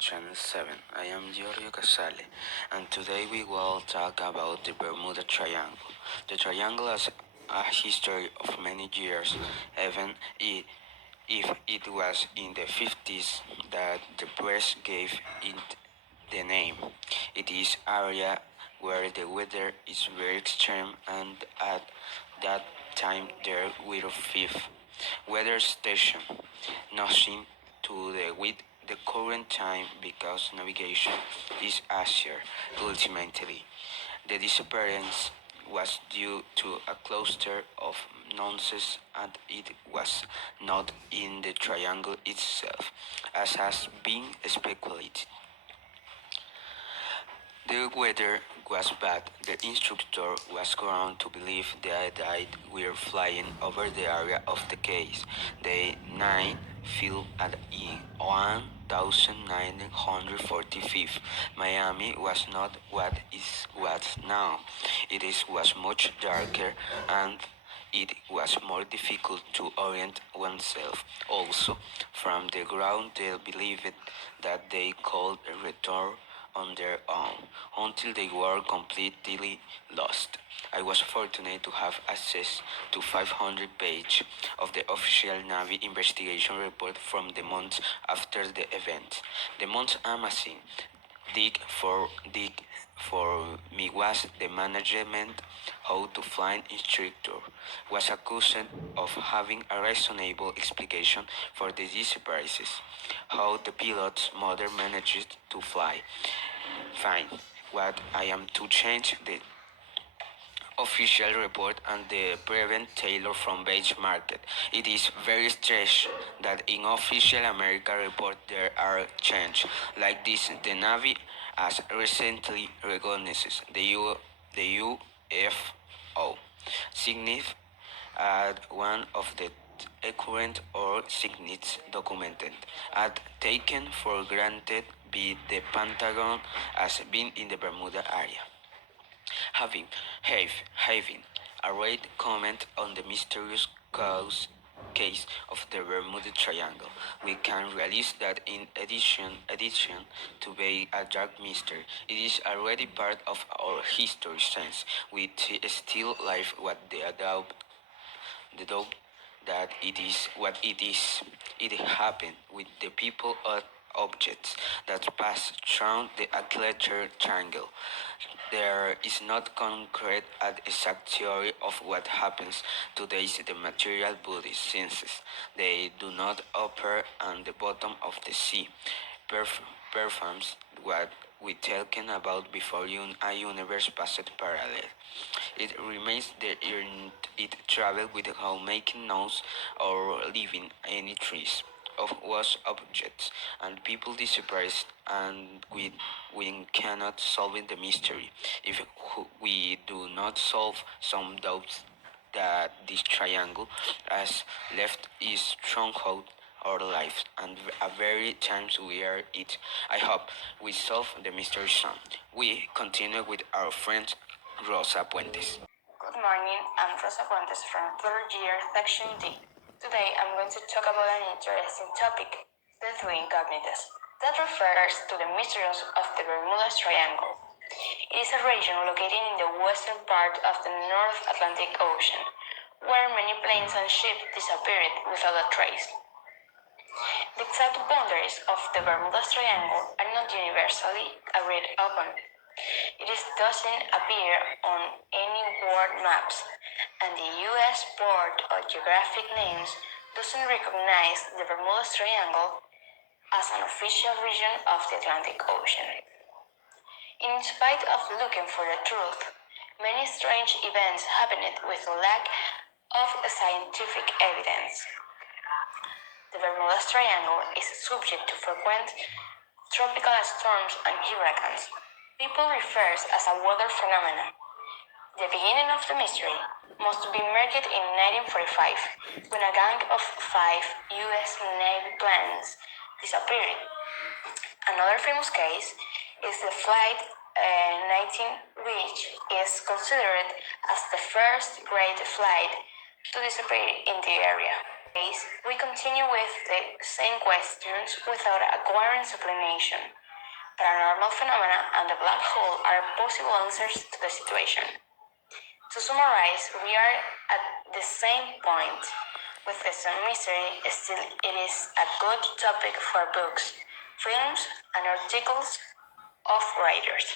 Channel 7. I am Giorgio Casale, and today we will talk about the Bermuda Triangle. The triangle has a history of many years, even if it was in the 50s that the press gave it the name. It is area where the weather is very extreme, and at that time there were 5 weather station, nothing to the with the current time because navigation is easier. Ultimately, the disappearance was due to a cluster of nonsense, and it was not in the triangle itself, as has been speculated. The weather was bad. The instructor was ground to believe that were flying over the area of the case. The 9 fell at 1945. Miami was not what it was now. Was much darker, and it was more difficult to orient oneself. Also, from the ground they believed that they could return on their own until they were completely lost. I was fortunate to have access to 500 pages of the official Navy investigation report from the months after the event. The months amazing. Dig for me was the management how to fly instructor was accused of having a reasonable explanation for the disappearances. How the pilot's mother managed to fly. Fine. What I am to change the official report and the prevent Taylor from benchmark. It is very strange that in official American report there are changes like this. The Navy has recently recognized the UFO signif as one of the current or signets documented and taken for granted by the Pentagon as being in the Bermuda area. Having a rate comment on the mysterious case of the Bermuda Triangle, we can realize that in addition to being a dark mystery, it is already part of our history since we still live what the doubt that it is what it is. It happened with the people or objects that pass through the athletic triangle. There is not concrete and exact theory of what happens to the material body since they do not operate on the bottom of the sea. Performs what we talking about before a universe passed parallel. It remains there in it travel without making noise or leaving any trace of was objects and people disappears, and we cannot solve the mystery if we do not solve some doubts that this triangle has left its stronghold our lives, and a very times we are it. I hope we solve the mystery soon. We continue with our friend Rosa Puentes. Good morning, I'm Rosa Puentes from 3rd year, Section D. Today I'm going to talk about an interesting topic, the three incognitas. That refers to the mysteries of the Bermuda Triangle. It is a region located in the western part of the North Atlantic Ocean, where many planes and ships disappeared without a trace. The exact boundaries of the Bermuda Triangle are not universally agreed upon. It doesn't appear on any world maps, and the U.S. Board of Geographic Names doesn't recognize the Bermuda Triangle as an official region of the Atlantic Ocean. In spite of looking for the truth, many strange events happened with a lack of scientific evidence. The Bermuda Triangle is subject to frequent tropical storms and hurricanes. People refer as a weather phenomenon. The beginning of the mystery must be marked in 1945, when a gang of 5 U.S. Navy planes disappeared. Another famous case is the Flight 19, which is considered as the first great flight to disappear in the area. case, we continue with the same questions without acquiring explanation. Paranormal phenomena and the black hole are possible answers to the situation. To summarize, we are at the same point. With the same mystery, still it is a good topic for books, films, and articles of writers.